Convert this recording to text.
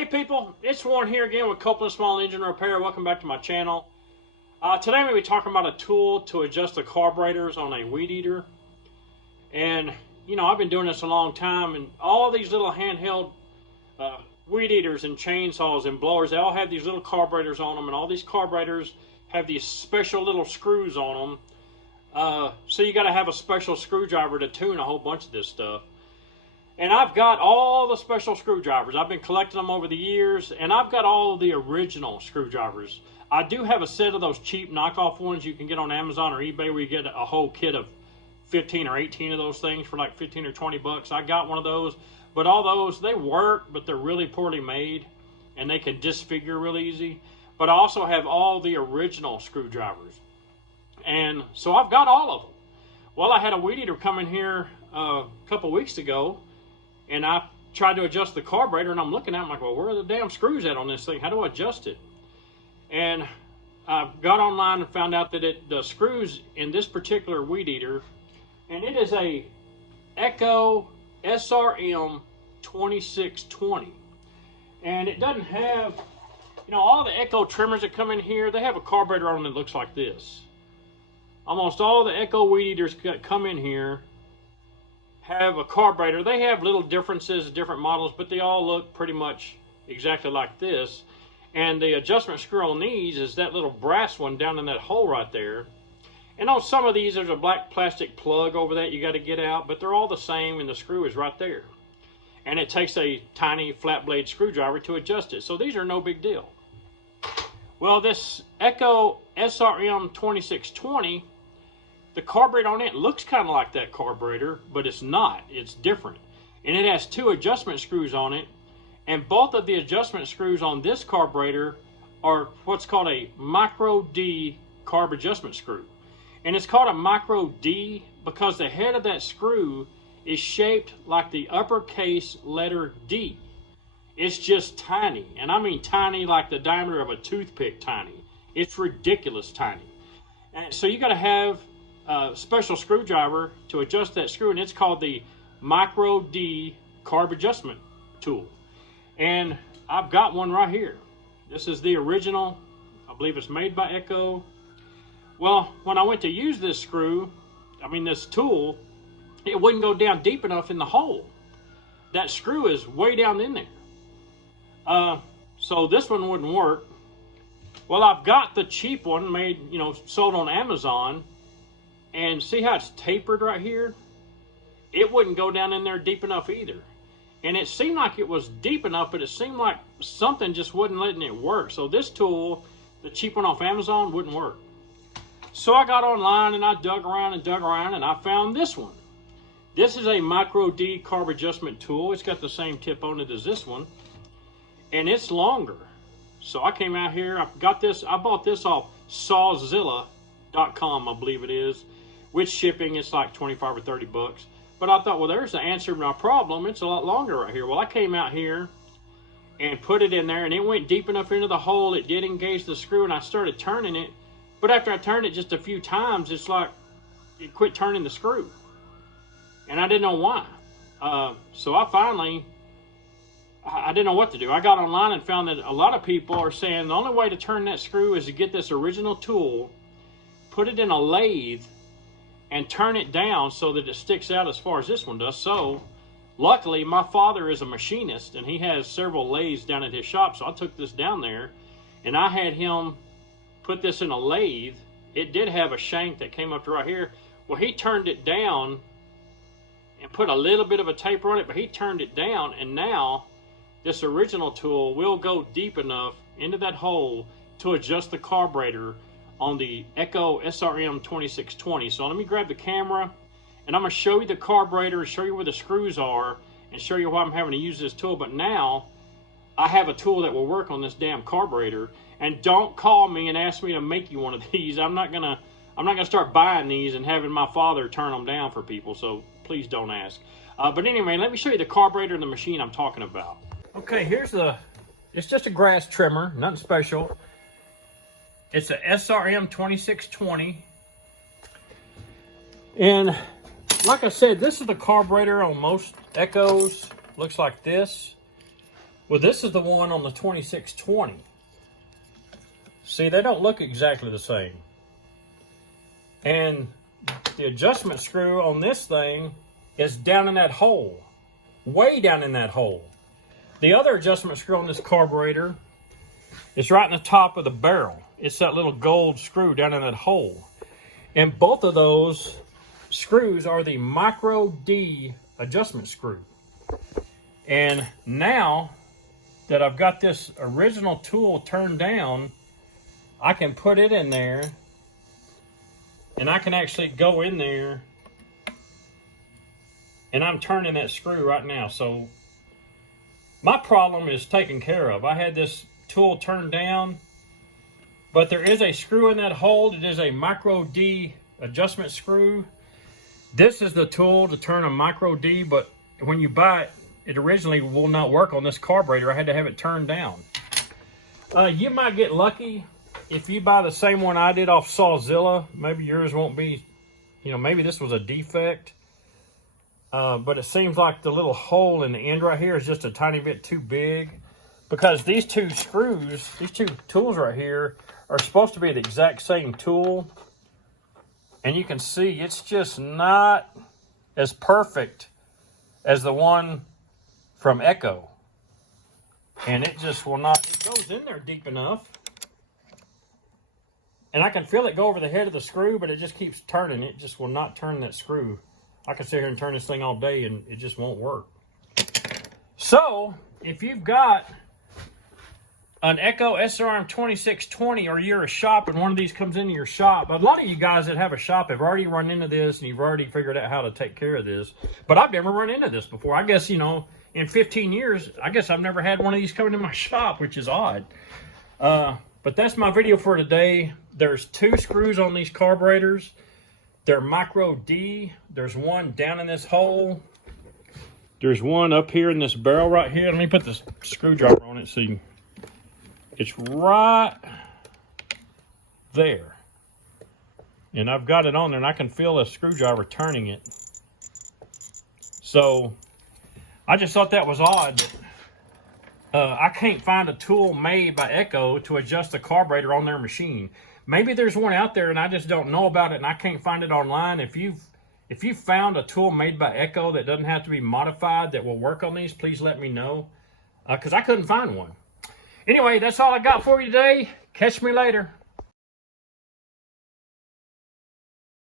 Hey people, it's Warren here again with Copeland Small Engine Repair. Welcome back to my channel. Today I'm going to be talking about a tool to adjust the carburetors on a weed eater. And you know, I've been doing this a long time, and all these little handheld weed eaters and chainsaws and blowers, they all have these little carburetors on them, and all these carburetors have these special little screws on them. So you got to have a special screwdriver to tune a whole bunch of this stuff. And I've got all the special screwdrivers. I've been collecting them over the years, and I've got all the original screwdrivers. I do have a set of those cheap knockoff ones you can get on Amazon or eBay where you get a whole kit of 15 or 18 of those things for like 15 or 20 bucks. I got one of those, but all those, they work, but they're really poorly made, and they can disfigure real easy. But I also have all the original screwdrivers. And so I've got all of them. Well, I had a weed eater come in here a couple weeks ago, and I tried to adjust the carburetor, and I'm looking at it, I'm like, well, where are the damn screws at on this thing? How do I adjust it? And I got online and found out that the screws in this particular weed eater, and it is a Echo SRM-2620. And it doesn't have, you know, all the Echo trimmers that come in here, they have a carburetor on them that looks like this. Almost all the Echo weed eaters that come in here have a carburetor. They have little differences, different models, but they all look pretty much exactly like this. And the adjustment screw on these is that little brass one down in that hole right there. And on some of these, there's a black plastic plug over that you got to get out, but they're all the same, and the screw is right there. And it takes a tiny flat blade screwdriver to adjust it. So these are no big deal. Well, this Echo SRM-2620, the carburetor on it looks kind of like that carburetor, but it's not. It's different. And it has two adjustment screws on it, and both of the adjustment screws on this carburetor are what's called a micro D carb adjustment screw. And it's called a micro D because the head of that screw is shaped like the uppercase letter D. It's just tiny, and I mean tiny like the diameter of a toothpick tiny. It's ridiculous tiny. And so you got to have a special screwdriver to adjust that screw, and it's called the micro D carb adjustment tool. And I've got one right here. This is the original. I believe it's made by Echo. Well, when I went to use this this tool, it wouldn't go down deep enough in the hole. That screw is way down in there. So this one wouldn't work. Well, I've got the cheap one made, you know, sold on Amazon. And see how it's tapered right here? It wouldn't go down in there deep enough either. And it seemed like it was deep enough, but it seemed like something just wasn't letting it work. So this tool, the cheap one off Amazon, wouldn't work. So I got online and I dug around and I found this one. This is a micro D carb adjustment tool. It's got the same tip on it as this one, and it's longer. So I came out here, I bought this off Sawzilla.com, I believe it is. With shipping, it's like 25 or 30 bucks. But I thought, well, there's the answer to my problem. It's a lot longer right here. Well, I came out here and put it in there, and it went deep enough into the hole. It did engage the screw, and I started turning it. But after I turned it just a few times, it's like it quit turning the screw. And I didn't know why. So I didn't know what to do. I got online and found that a lot of people are saying the only way to turn that screw is to get this original tool, put it in a lathe, and turn it down so that it sticks out as far as this one does. So luckily my father is a machinist, and he has several lathes down at his shop. So I took this down there and I had him put this in a lathe. It did have a shank that came up to right here. Well, he turned it down and put a little bit of a taper on it, but he turned it down, and now this original tool will go deep enough into that hole to adjust the carburetor on the Echo SRM-2620. So let me grab the camera, and I'm going to show you the carburetor, show you where the screws are, and show you why I'm having to use this tool. But now I have a tool that will work on this damn carburetor. And don't call me and ask me to make you one of these. I'm not gonna start buying these and having my father turn them down for people. So please don't ask. But anyway, let me show you the carburetor and the machine I'm talking about. Okay, it's just a grass trimmer, nothing special. It's a SRM-2620. And like I said, this is the carburetor on most Echoes. Looks like this. Well, this is the one on the 2620. See, they don't look exactly the same. And the adjustment screw on this thing is down in that hole, way down in that hole. The other adjustment screw on this carburetor is right in the top of the barrel. It's that little gold screw down in that hole. And both of those screws are the micro D adjustment screw. And now that I've got this original tool turned down, I can put it in there, and I can actually go in there, and I'm turning that screw right now. So my problem is taken care of. I had this tool turned down, but there is a screw in that hole. It is a micro D adjustment screw. This is the tool to turn a micro D, but when you buy it, it originally will not work on this carburetor. I had to have it turned down. You might get lucky if you buy the same one I did off Sawzilla. Maybe yours won't be, you know, maybe this was a defect. But it seems like the little hole in the end right here is just a tiny bit too big, because these two screws, these two tools right here are supposed to be the exact same tool. And you can see it's just not as perfect as the one from Echo. And it just will not, it goes in there deep enough. And I can feel it go over the head of the screw, but it just keeps turning. It just will not turn that screw. I can sit here and turn this thing all day and it just won't work. So, if you've got an Echo SRM-2620 or you're a shop and one of these comes into your shop, a lot of you guys that have a shop have already run into this and you've already figured out how to take care of this. But I've never run into this before. I guess, you know, in 15 years, I guess I've never had one of these come into my shop, which is odd. But that's my video for today. There's two screws on these carburetors. They're micro D. There's one down in this hole. There's one up here in this barrel right here. Let me put this screwdriver on it so you can, it's right there. And I've got it on there and I can feel the screwdriver turning it. So I just thought that was odd. I can't find a tool made by Echo to adjust the carburetor on their machine. Maybe there's one out there and I just don't know about it and I can't find it online. If you've found a tool made by Echo that doesn't have to be modified that will work on these, please let me know, because I couldn't find one. Anyway, that's all I got for you today. Catch me later.